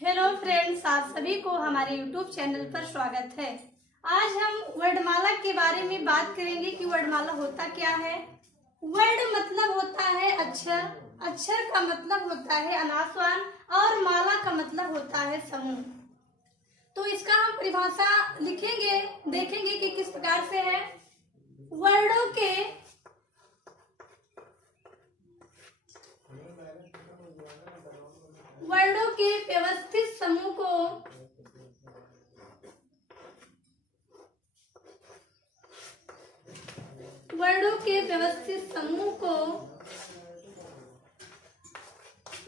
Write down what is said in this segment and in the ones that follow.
Hello friends, आप सभी को हमारे YouTube चैनल पर स्वागत है। आज हम वर्णमाला के बारे में बात करेंगे कि वर्णमाला होता क्या है। वर्ण मतलब होता है अक्षर, अक्षर का मतलब होता है अनासवान और माला का मतलब होता है समूह। तो इसका हम परिभाषा लिखेंगे, देखेंगे कि किस प्रकार से है। वर्णों के व्यवस्थित समूह को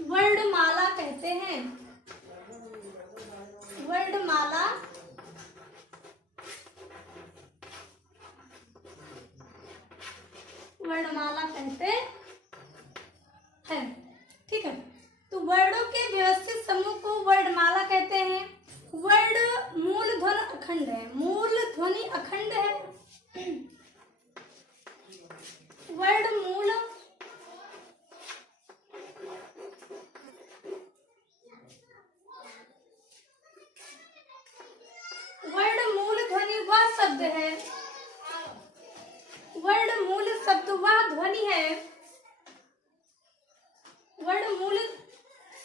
वर्णमाला कहते हैं। वर्णमाला कहते हैं। ठीक है, तो वर्णों के व्यवस्थित समूह को वर्णमाला कहते हैं। वर्ण मूल ध्वनि अखंड है, मूल ध्वनि अखंड है। वर्ण मूल ध्वनि वह शब्द है, वर्ण मूल शब्द वह ध्वनि है, वर्ण मूल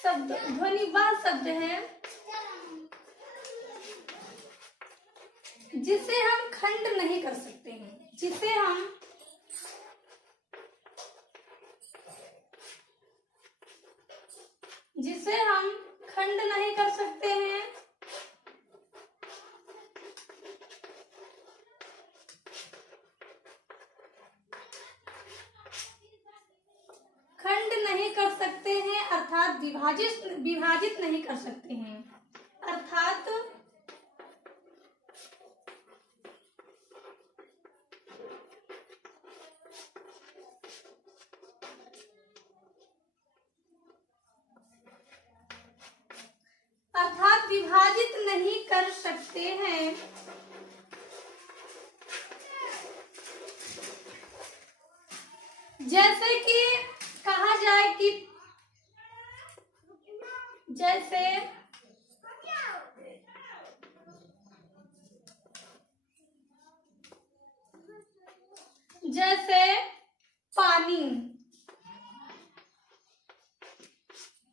शब्द ध्वनि वह शब्द है जिसे हम खंड नहीं कर सकते हैं, जिसे हम खंड नहीं कर सकते हैं। खंड नहीं कर सकते हैं अर्थात विभाजित नहीं कर सकते हैं, अर्थात विभाजित नहीं कर सकते हैं। जैसे कि कहा जाए कि जैसे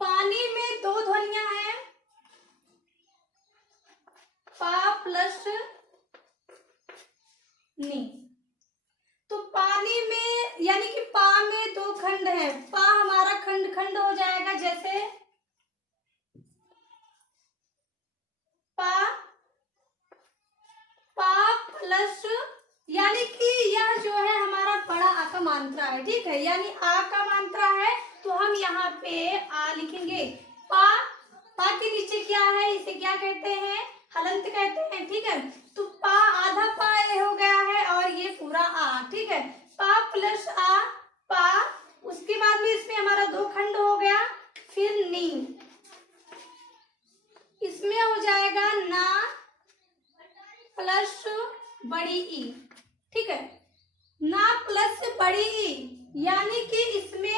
पानी में दो ध्वनियां हैं, पा प्लस नी। तो पानी में यानी कि पा में दो खंड है, पा हमारा खंड खंड हो जाएगा। जैसे पा प्लस, यानी कि यह जो है हमारा बड़ा आ का मात्रा है। ठीक है, यानी आ का मात्रा है तो हम यहाँ पे आ लिखेंगे। पा के नीचे क्या है, इसे क्या कहते हैं, हलंत कहते हैं। ठीक है, तो पा आधा पा हो गया है और ये पूरा आ। ठीक है, पा प्लस आ, पा। उसके बाद में इसमें हमारा दो खंड हो गया। फिर नी, इसमें हो जाएगा ना प्लस बड़ी ई। ठीक है, ना प्लस बड़ी ई, यानी कि इसमें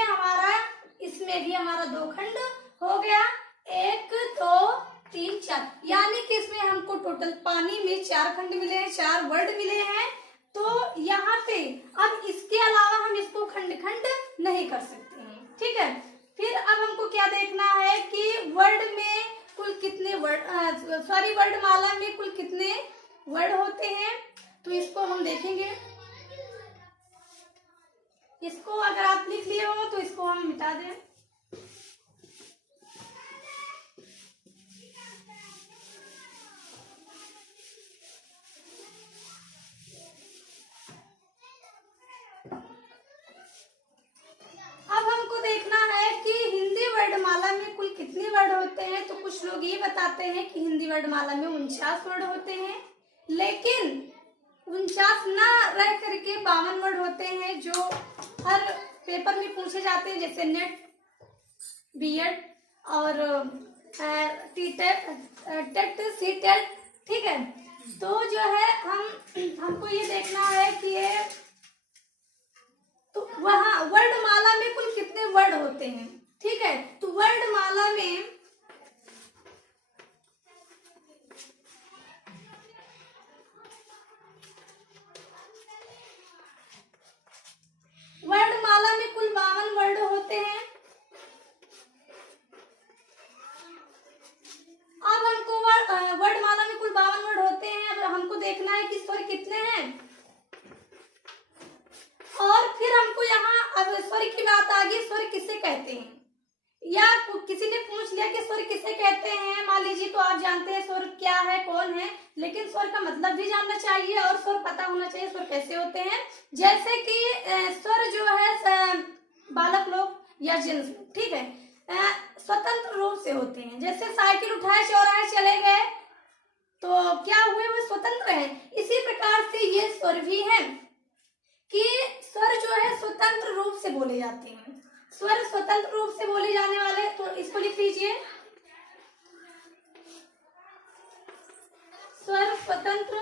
भी हमारा दो खंड हो गया। 1 2 3 4, यानी कि इसमें हमको टोटल पानी में 4 खंड मिले हैं, 4 वर्ड मिले हैं। तो यहाँ पे अब इसके अलावा हम इसको खंड खंड नहीं कर सकते हैं। ठीक है, फिर अब हमको क्या देखना है कि वर्णमाला में कुल कितने वर्ड होते हैं। तो इसको हम देखेंगे। इसको अगर आप लिख लिए हो तो इसको हम मिटा दें। अब हमको देखना है कि हिंदी वर्णमाला में कुल कितने वर्ड होते हैं। तो कुछ लोग ये बताते हैं कि हिंदी वर्णमाला में 49 वर्ड होते हैं, लेकिन 49 ना रह करके 52 वर्ड होते हैं जो हर पेपर में पूछे जाते हैं, जैसे नेट, बीएड और टेट, सीटेट। ठीक है, तो जो है हमको ये देखना है कि ये तो वहाँ वर्णमाला में कुल कितने वर्ड होते हैं। ठीक है, तो वर्णमाला में कुल 52 वर्ण होते हैं। अब हमको वर्णमाला में कुल 52 वर्ण होते हैं। अब हमको देखना है कि स्वर कितने हैं, और फिर हमको यहाँ अब स्वर की बात आ गई, स्वर किसे कहते हैं, या किसी ने पूछ लिया कि स्वर किसे कहते हैं, मान लीजिए, तो आप जानते हैं स्वर क्या है, कौन है, लेकिन स्वर का मतलब भी जानना चाहिए और स्वर पता होना चाहिए स्वर कैसे होते हैं। जैसे कि स्वर जो है बालक लोग या जेंट्स लोग, ठीक है, स्वतंत्र रूप से होते हैं। जैसे साइकिल उठाए चौराहे चले गए, तो क्या हुए, वो स्वतंत्र हैं। इसी प्रकार से ये स्वर भी हैं कि स्वर जो है स्वतंत्र रूप से बोले जाते हैं। स्वर स्वतंत्र रूप से बोले जाने वाले, तो इसको लिख लीजिए, स्वर स्वतंत्र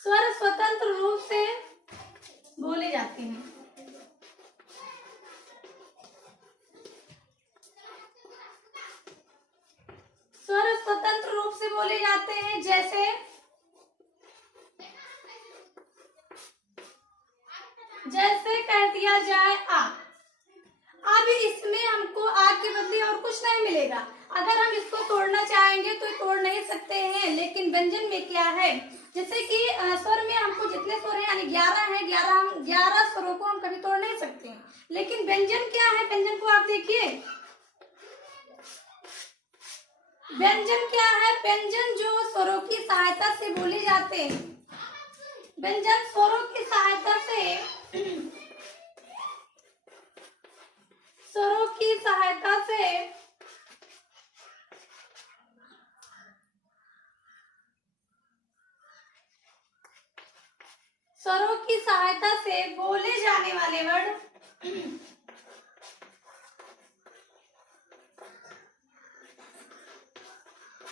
स्वर स्वतंत्र रूप से बोले जाते हैं। स्वर स्वतंत्र रूप से बोले जाते हैं। जैसे कह दिया जाए आ, अब इसमें हमको आ के बदले और कुछ नहीं मिलेगा। अगर हम इसको तोड़ना चाहेंगे तो तोड़ नहीं सकते हैं, लेकिन व्यंजन में क्या है, जैसे कि स्वर में हमको जितने स्वर हैं यानी 11 हैं, 11 स्वरों को हम कभी तोड़ नहीं सकते हैं। लेकिन व्यंजन क्या है, व्यंजन को आप देखिए, व्यंजन क्या है, व्यंजन जो स्वरों की सहायता से बोले जाते हैं। व्यंजन स्वरों की सहायता से स्वरों की सहायता से बोले जाने वाले वर्ड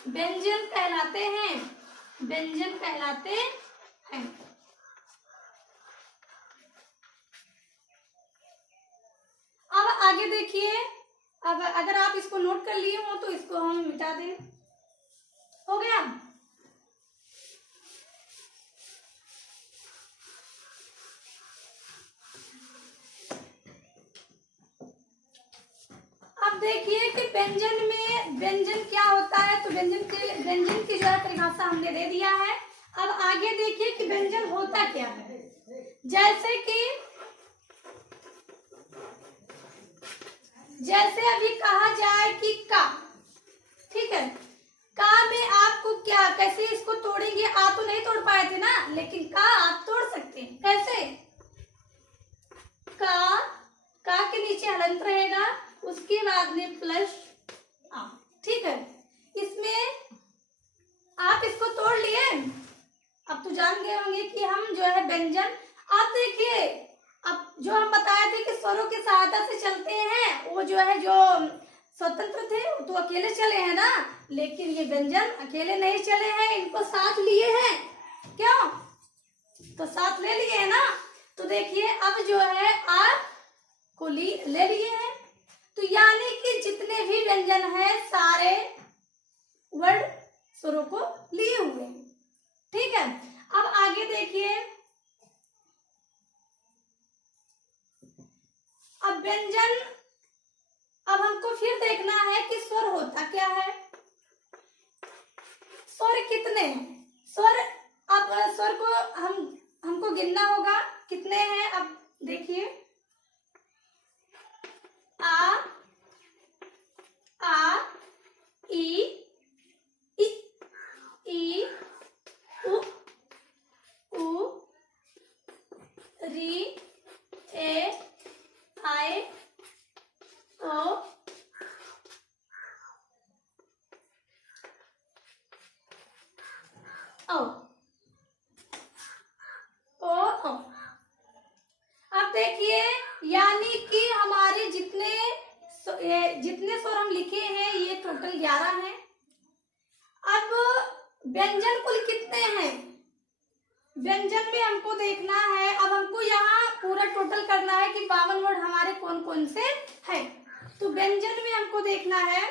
व्यंजन कहलाते हैं। व्यंजन कहलाते हैं। अब आगे देखिए, अब अगर आप इसको नोट कर लिए हो तो इसको हम मिटा दें। हो गया। अब देखिए कि व्यंजन में व्यंजन क्या होता है, तो व्यंजन की जो है परिभाषा हमने दे दिया है। अब आगे देखिए कि व्यंजन होता क्या है। जैसे अभी कहा जाए कि का, ठीक है, का में आपको क्या, कैसे इसको तोड़ेंगे, आ तो नहीं तोड़ पाए थे ना, लेकिन का आप तोड़ सकते हैं। कैसे, का के नीचे हलंत रहेगा, उसके बाद में प्लस आ, ठीक है। इसमें आप इसको तोड़ लिए, अब तो जान गए होंगे कि हम जो है व्यंजन, आप देखिए, अब जो हम बताए थे कि स्वरों की सहायता से चलते हैं, वो जो है जो स्वतंत्र थे वो तो अकेले चले हैं ना, लेकिन ये व्यंजन अकेले नहीं चले हैं, इनको साथ लिए हैं। क्यों, तो साथ ले लिए हैं ना। तो देखिए अब जो है आ को ले लिए हैं, तो यानी कि जितने भी व्यंजन है सारे वर्ड स्वरों को लिए हुए हैं। ठीक है, अब आगे देखिए, अब व्यंजन, अब हमको फिर देखना है कि स्वर होता क्या है, स्वर कितने हैं। स्वर, अब स्वर को हमको गिनना होगा कितने हैं। अब देखिए, आ ई उ री ए आई ओ ओ। अब देखिए, यानी कि हमारे जितने स्वर हम लिखे हैं ये टोटल 11 हैं। अब व्यंजन कुल कितने हैं, व्यंजन में हमको देखना है। अब हमको यहाँ पूरा टोटल करना है कि 52 वर्ड हमारे कौन कौन से हैं। तो व्यंजन में हमको देखना है,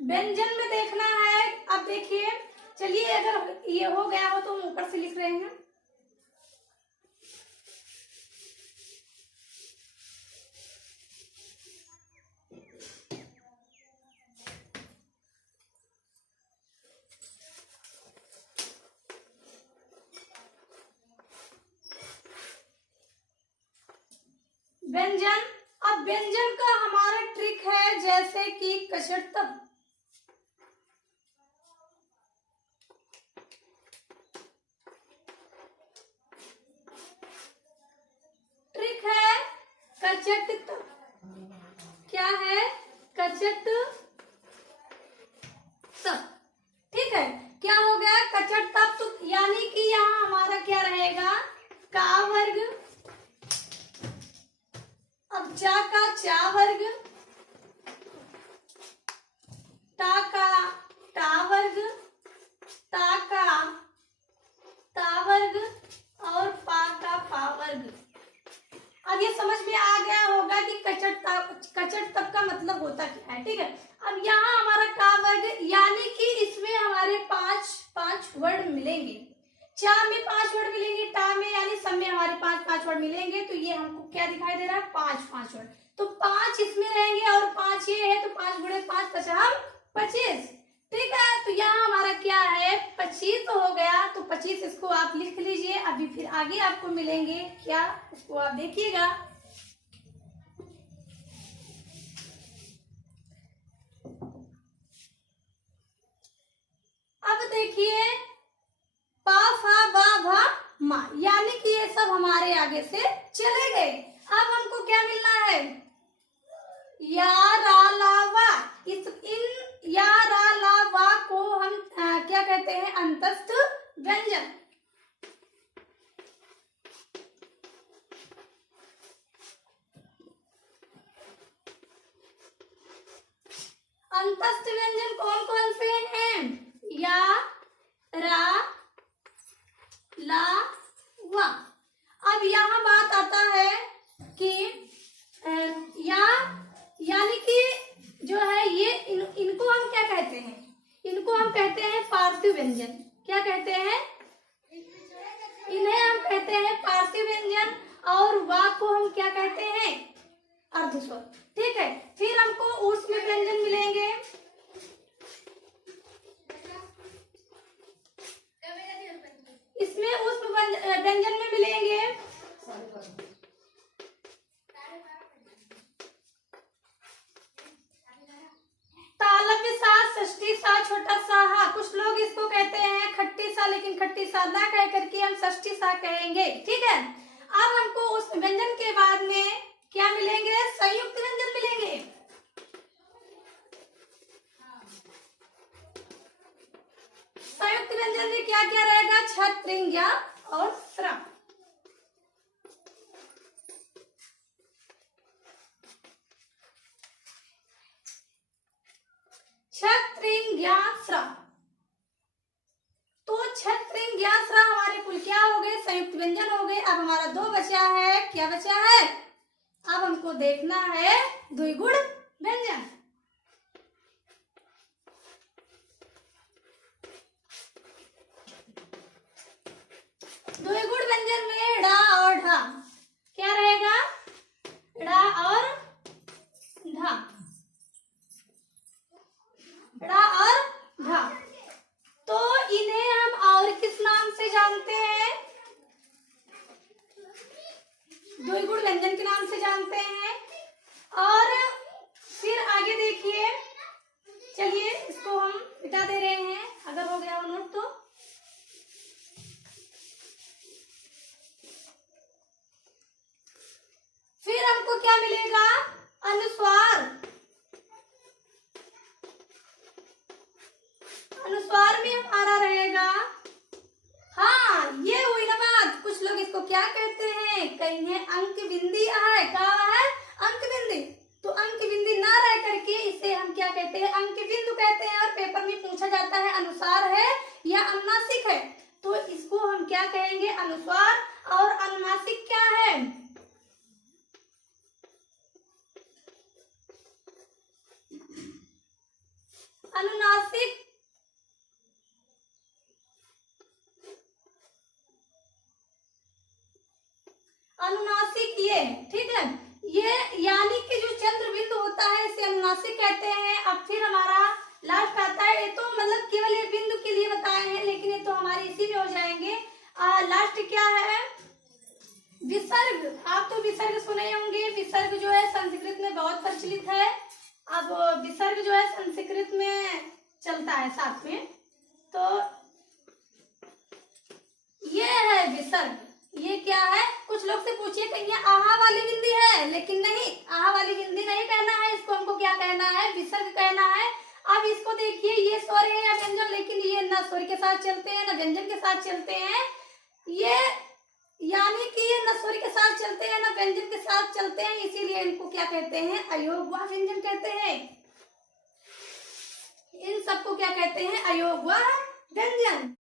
व्यंजन में देखना है। अब देखिए, चलिए अगर ये हो गया हो तो हम ऊपर से लिख रहे हैं। व्यंजन, अब व्यंजन का हमारा ट्रिक है जैसे कि कचरतब, ट्रिक है कचरतब, क्या है कचरतब, ठीक है। क्या हो गया कचरतब, तो यानी कि यहाँ हमारा क्या रहेगा का वर्ग, अब चा का चा वर्ग, टा का टा वर्ग, ता का ता वर्ग और पा का पा वर्ग। अब ये समझ में आ गया होगा कि कचरतब का मतलब होता क्या है, ठीक है। अब यहाँ हमारा का वर्ग, यानी कि इसमें हमारे पांच वर्ड मिलेंगे। चा में 5 वर्ड मिलेंगे, टा में यानी सब में हमारे 5 वर्ड मिलेंगे। तो ये हमको क्या दिखाई दे रहा है 5 वर्ड, तो 5 इसमें रहेंगे और 5 ये है, तो 5 गुणे 5 50 25, ठीक है। तो यहाँ हमारा क्या है 25 तो हो गया, तो 25 इसको आप लिख लीजिए। अभी फिर आगे आपको मिलेंगे क्या, इसको आप देखिएगा। अब देखिए पा फा वा भा मा, यानी कि ये सब हमारे आगे से चले गए। अब हमको क्या मिलना है या रा ला वा, इन या रा ला वा को हम क्या कहते हैं अंतस्थ व्यंजन। अंतस्थ व्यंजन कौन कौन से हैं, या रा ला वा। अब यहाँ बात आता है कि यानी कि जो है ये इनको हम क्या कहते हैं, इनको हम कहते हैं पार्थिव व्यंजन। क्या कहते हैं, इन्हें हम कहते हैं पार्थिव व्यंजन, और वा को हम क्या कहते हैं अर्धस्वर, ठीक है। फिर हमको ऊष्म व्यंजन मिलेंगे, इसमें ऊष्म व्यंजन में मिलेंगे तालव्य सा, षष्ठी सा, छोटा सा हा। कुछ लोग इसको कहते हैं खट्टी सा, लेकिन खट्टी सा ना कह करके हम षष्ठी सा कहेंगे, ठीक है। अब हमको उस व्यंजन के बाद में क्या मिलेंगे, संयुक्त व्यंजन मिलेंगे। संयुक्त व्यंजन में क्या क्या रहेगा, छ त्रिंग ज्ञा और स्रा। छत्रिंग ज्ञा स्रा, तो छत्रिंग ज्ञा स्रा हमारे कुल क्या हो गए संयुक्त व्यंजन हो गए। अब हमारा 2 बचा है, क्या बचा है, अब हमको देखना है द्विगुण व्यंजन। द्विगुण व्यंजन में ड़ा और ढा क्या रहेगा, ड़ा और ढा, ड़ा और ढा। तो इन्हें हम और किस नाम से जानते हैं, द्विगुण व्यंजन के नाम से जानते हैं। और फिर आगे देखिए, चलिए इसको हम मिटा दे रहे हैं अगर हो गया हो नोट तो। फिर हमको क्या मिलेगा, अनुस्वार। अनुस्वार में हमारा रहेगा, हाँ ये हुई ना बात, कुछ लोग इसको क्या कहते हैं कहेंगे अंक बिंदी है, क्या है, अंक बिंदी। तो अंक बिंदी ना रह करके इसे हम क्या कहते हैं, अंक बिंदु कहते हैं। और पेपर में पूछा जाता है अनुसार है या अनुनासिक है, तो इसको हम क्या कहेंगे, अनुस्वार। और अनुनासिक क्या है, अनुनासिक अनुनासिक ये, ठीक है, ये यानी कि जो चंद्र बिंदु होता है इसे अनुनासिक कहते हैं। अब फिर हमारा लास्ट आता है, ये तो मतलब केवल ये बिंदु के लिए बताए हैं, लेकिन ये तो हमारे इसी में हो जाएंगे। लास्ट क्या है, विसर्ग। आप तो विसर्ग सुने होंगे, विसर्ग जो है संस्कृत में बहुत प्रचलित है। अब विसर्ग जो है संस्कृत में चलता है साथ में, तो ये है विसर्ग। ये क्या है, कुछ लोग से पूछिए कहीं ये आहा वाली बिंदी है, लेकिन नहीं, आहा वाली बिंदी नहीं कहना है इसको, हमको क्या कहना है, विसर्ग कहना है। अब इसको देखिए, ये स्वर है या व्यंजन, लेकिन ये ना स्वर के साथ चलते हैं ना व्यंजन के साथ चलते हैं। ये यानी कि ये न स्वर के साथ चलते हैं ना व्यंजन के साथ चलते हैं, इसीलिए इनको क्या कहते हैं, अयोगवा व्यंजन कहते हैं। इन सबको क्या कहते हैं, अयोगवा व्यंजन।